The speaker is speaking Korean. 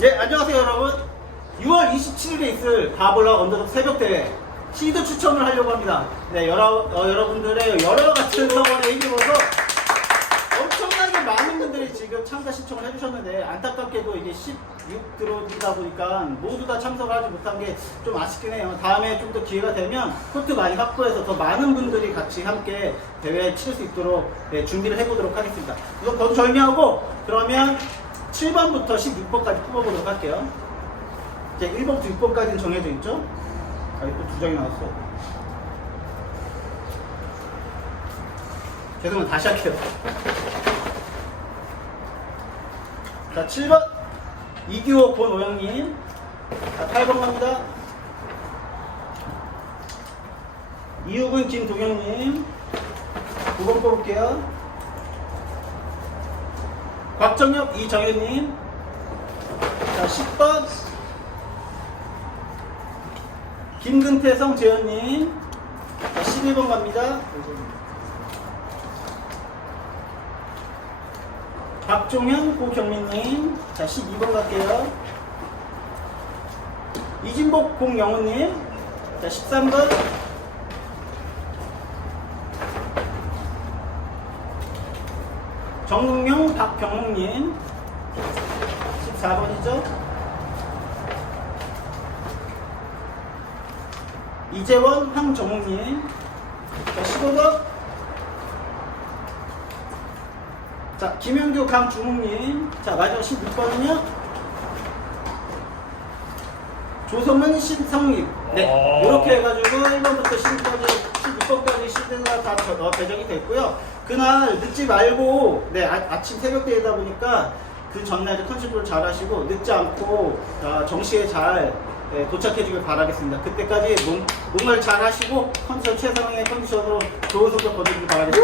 예, 안녕하세요, 여러분. 6월 27일에 있을 바볼라 언더독 새벽 대회 시드 추첨을 하려고 합니다. 네, 여러, 어, 여러분들의 여러 같은 성원에 힘입어서 엄청나게 많은 분들이 지금 참가 신청을 해주셨는데 안타깝게도 이게 16 들어오다 보니까 모두 다 참석을 하지 못한 게 좀 아쉽긴 해요. 다음에 좀 더 기회가 되면 코트 많이 확보해서 더 많은 분들이 같이 함께 대회에 치를 수 있도록 네, 준비를 해보도록 하겠습니다. 우선 거두 정리하고 그러면 7번부터 16번까지 뽑아보도록 할게요. 이제 1번부터 6번까지는 정해져 있죠? 아, 이거 두 장이 나왔어. 죄송합니다. 다시 할게요. 자, 7번. 이규호 권오영님. 자, 8번 갑니다. 이욱은 김동영님. 9번 뽑을게요. 곽정혁 이정현님. 자, 10번. 김근태 성재현님. 자, 11번 갑니다. 박종현 고경민님. 자, 12번 갈게요. 이진복 공영우님. 자, 13번. 정웅영 박경웅님. 14번이죠. 이재원 황정웅님. 자, 15번. 자, 김현규 강중웅님. 자, 마지막 16번은요. 조성은 신성립. 네. 오. 이렇게 해가지고 1번부터 10번까지, 16번까지 시드가 다 저- 어, 배정이 됐고요. 그날 늦지 말고, 네, 아, 침 새벽 대회다 보니까 그 전날 컨셉을 잘 하시고, 늦지 않고, 아, 정시에 잘 예, 도착해 주길 바라겠습니다. 그때까지 몸, 몸을 잘 하시고, 컨디션 최상의 컨디션으로 좋은 성적 거두길 바라겠습니다.